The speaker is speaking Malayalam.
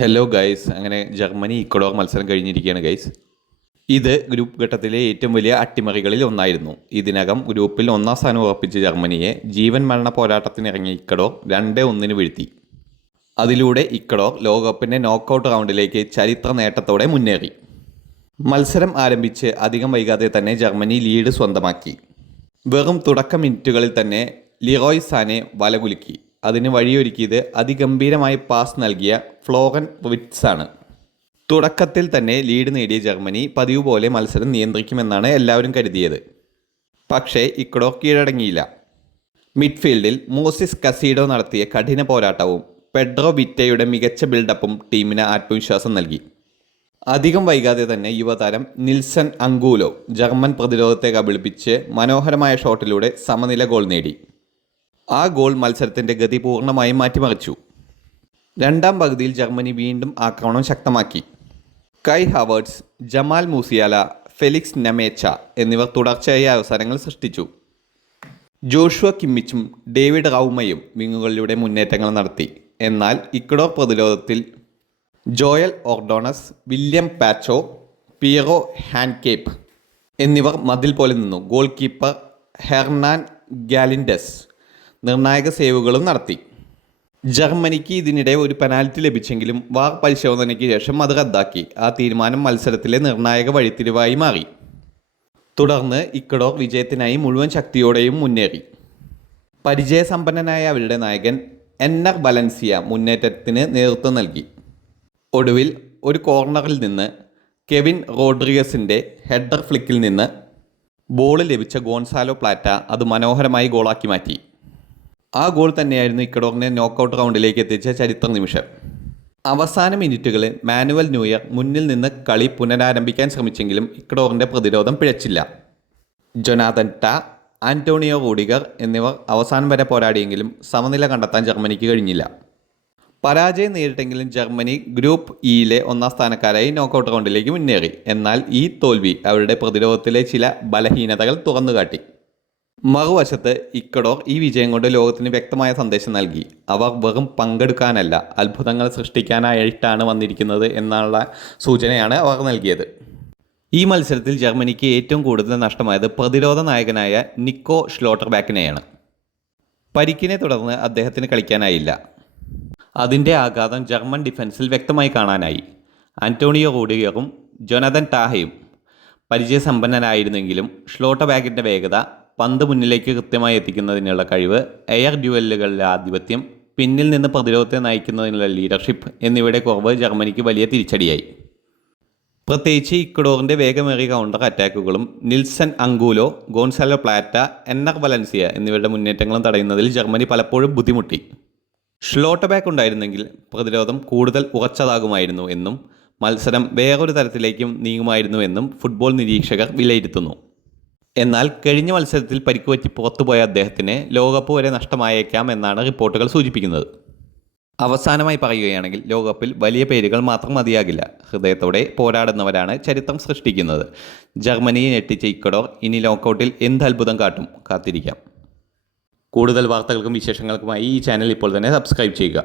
ഹലോ ഗൈസ്, അങ്ങനെ ജർമ്മനി ഇക്വഡോർ മത്സരം കഴിഞ്ഞിരിക്കുകയാണ് ഗൈസ്. ഇത് ഗ്രൂപ്പ് ഘട്ടത്തിലെ ഏറ്റവും വലിയ അട്ടിമറികളിൽ ഒന്നായിരുന്നു. ഇതിനകം ഗ്രൂപ്പിൽ ഒന്നാം സ്ഥാനം ഉറപ്പിച്ച ജർമ്മനിയെ ജീവൻ മരണ പോരാട്ടത്തിനിറങ്ങിയ ഇക്വഡോർ 2-1 വീഴ്ത്തി. അതിലൂടെ ഇക്വഡോർ ലോകകപ്പിൻ്റെ നോക്കൌട്ട് റൗണ്ടിലേക്ക് ചരിത്ര നേട്ടത്തോടെ മുന്നേറി. മത്സരം ആരംഭിച്ച് അധികം വൈകാതെ തന്നെ ജർമ്മനി ലീഡ് സ്വന്തമാക്കി. വെറും തുടക്ക മിനിറ്റുകളിൽ തന്നെ ലിറോയ് സാനെ വലകുലുക്കി. അതിന് വഴിയൊരുക്കിയത് അതിഗംഭീരമായി പാസ് നൽകിയ ഫ്ലോറൻ വിറ്റ്സ് ആണ്. തുടക്കത്തിൽ തന്നെ ലീഡ് നേടിയ ജർമ്മനി പതിവ് പോലെ മത്സരം നിയന്ത്രിക്കുമെന്നാണ് എല്ലാവരും കരുതിയത്. പക്ഷേ ഇക്വഡോർ കീഴടങ്ങിയില്ല. മിഡ്ഫീൽഡിൽ മോസിസ് കസീഡോ നടത്തിയ കഠിന പോരാട്ടവും പെഡ്രോ വിറ്റയുടെ മികച്ച ബിൽഡപ്പും ടീമിന് ആത്മവിശ്വാസം നൽകി. അധികം വൈകാതെ തന്നെ യുവതാരം നിൽസൺ അങ്കൂലോ ജർമ്മൻ പ്രതിരോധത്തെ കബളിപ്പിച്ച് മനോഹരമായ ഷോട്ടിലൂടെ സമനില ഗോൾ നേടി. ആ ഗോൾ മത്സരത്തിൻ്റെ ഗതി പൂർണ്ണമായും മാറ്റിമറിച്ചു. രണ്ടാം പകുതിയിൽ ജർമ്മനി വീണ്ടും ആക്രമണം ശക്തമാക്കി. കൈ ഹാവേർട്സ്, ജമാൽ മൂസിയാല, ഫെലിക്സ് നെമേച്ച എന്നിവർ തുടർച്ചയായ അവസരങ്ങൾ സൃഷ്ടിച്ചു. ജോഷുവ കിമ്മിച്ചും ഡേവിഡ് റൗമയും വിങ്ങുകളിലൂടെ മുന്നേറ്റങ്ങൾ നടത്തി. എന്നാൽ ഇക്വഡോർ പ്രതിരോധത്തിൽ ജോയൽ ഓർഡോണസ്, വില്യം പാച്ചോ, പിയറോ ഹാൻകേപ്പ് എന്നിവർ മതിൽ പോലെ നിന്നു. ഗോൾ കീപ്പർ ഹെർനാൻ ഗാലിൻഡസ് നിർണായക സേവുകളും നടത്തി. ജർമ്മനിക്ക് ഇതിനിടെ ഒരു പെനാൽറ്റി ലഭിച്ചെങ്കിലും വാർ പരിശോധനയ്ക്ക് ശേഷം അത് റദ്ദാക്കി. ആ തീരുമാനം മത്സരത്തിലെ നിർണായക വഴിത്തിരിവായി മാറി. തുടർന്ന് ഇക്വഡോർ വിജയത്തിനായി മുഴുവൻ ശക്തിയോടെയും മുന്നേറി. പരിചയസമ്പന്നനായ അവരുടെ നായകൻ എന്നർ വലൻസിയ മുന്നേറ്റത്തിന് നേതൃത്വം നൽകി. ഒടുവിൽ ഒരു കോർണറിൽ നിന്ന് കെവിൻ റോഡ്രിഗസിൻ്റെ ഹെഡർ ഫ്ലിക്കിൽ നിന്ന് ബോൾ ലഭിച്ച ഗോൺസാലോ പ്ലാറ്റ അത് മനോഹരമായി ഗോളാക്കി മാറ്റി. ആ ഗോൾ തന്നെയായിരുന്നു ഇക്വഡോറിനെ നോക്കൌട്ട് റൗണ്ടിലേക്ക് എത്തിച്ച ചരിത്ര നിമിഷം. അവസാന മിനിറ്റുകളിൽ മാനുവൽ ന്യൂയർ മുന്നിൽ നിന്ന് കളി പുനരാരംഭിക്കാൻ ശ്രമിച്ചെങ്കിലും ഇക്വഡോറിൻ്റെ പ്രതിരോധം പിഴച്ചില്ല. ജൊനാഥൻ ടാ, ആന്റോണിയോ റൂഡിഗർ എന്നിവർ അവസാനം വരെ പോരാടിയെങ്കിലും സമനില കണ്ടെത്താൻ ജർമ്മനിക്ക് കഴിഞ്ഞില്ല. പരാജയം നേരിട്ടെങ്കിലും ജർമ്മനി ഗ്രൂപ്പ് ഇയിലെ ഒന്നാം സ്ഥാനക്കാരായി നോക്കൌട്ട് റൗണ്ടിലേക്ക് മുന്നേറി. എന്നാൽ ഈ തോൽവി അവരുടെ പ്രതിരോധത്തിലെ ചില ബലഹീനതകൾ തുറന്നുകാട്ടി. മറുവശത്ത് ഇക്വഡോർ ഈ വിജയം കൊണ്ട് ലോകത്തിന് വ്യക്തമായ സന്ദേശം നൽകി. അവർ വെറും പങ്കെടുക്കാനല്ല, അത്ഭുതങ്ങൾ സൃഷ്ടിക്കാനായിട്ടാണ് വന്നിരിക്കുന്നത് എന്നുള്ള സൂചനയാണ് അവർ നൽകിയത്. ഈ മത്സരത്തിൽ ജർമ്മനിക്ക് ഏറ്റവും കൂടുതൽ നഷ്ടമായത് പ്രതിരോധ നായകനായ നിക്കോ ഷ്ലോട്ടർബാക്കിനെയാണ്. പരിക്കിനെ തുടർന്ന് അദ്ദേഹത്തിന് കളിക്കാനായില്ല. അതിൻ്റെ ആഘാതം ജർമ്മൻ ഡിഫൻസിൽ വ്യക്തമായി കാണാനായി. ആന്റോണിയോ റൂഡിഗറും ജൊനാഥൻ ടാഹയും പരിചയസമ്പന്നനായിരുന്നെങ്കിലും ഷ്ലോട്ടർബാക്കിൻ്റെ വേഗത, പന്ത് മുന്നിലേക്ക് കൃത്യമായി എത്തിക്കുന്നതിനുള്ള കഴിവ്, എയർ ഡ്യുവലുകളിലെ ആധിപത്യം, പിന്നിൽ നിന്ന് പ്രതിരോധത്തെ നയിക്കുന്നതിനുള്ള ലീഡർഷിപ്പ് എന്നിവയുടെ കുറവ് ജർമ്മനിക്ക് വലിയ തിരിച്ചടിയായി. പ്രത്യേകിച്ച് ഇക്വഡോറിൻ്റെ വേഗമേറിയ കൗണ്ടർ അറ്റാക്കുകളും Nilson Angulo, Gonzalo Plata, Enner Valencia എന്നിവരുടെ മുന്നേറ്റങ്ങളും തടയുന്നതിൽ ജർമ്മനി പലപ്പോഴും ബുദ്ധിമുട്ടി. ഷ്ലോട്ടർബാക്ക് ഉണ്ടായിരുന്നെങ്കിൽ പ്രതിരോധം കൂടുതൽ ഉറച്ചതാകുമായിരുന്നു എന്നും മത്സരം വേറൊരു തരത്തിലേക്കും നീങ്ങുമായിരുന്നു എന്നും ഫുട്ബോൾ നിരീക്ഷകർ വിലയിരുത്തുന്നു. എന്നാൽ കഴിഞ്ഞ മത്സരത്തിൽ പരിക്കുപറ്റി പുറത്തുപോയ അദ്ദേഹത്തിന് ലോകകപ്പ് വരെ നഷ്ടമായേക്കാം എന്നാണ് റിപ്പോർട്ടുകൾ സൂചിപ്പിക്കുന്നത്. അവസാനമായി പറയുകയാണെങ്കിൽ ലോകകപ്പിൽ വലിയ പേരുകൾ മാത്രം മതിയാകില്ല. ഹൃദയത്തോടെ പോരാടുന്നവരാണ് ചരിത്രം സൃഷ്ടിക്കുന്നത്. ജർമ്മനിയെ ഞെട്ടിച്ച ഇക്വഡോർ ഇനി നോക്കൌട്ടിൽ എന്ത് അത്ഭുതം കാട്ടും? കാത്തിരിക്കാം. കൂടുതൽ വാർത്തകൾക്കും വിശേഷങ്ങൾക്കുമായി ഈ ചാനൽ ഇപ്പോൾ തന്നെ സബ്സ്ക്രൈബ് ചെയ്യുക.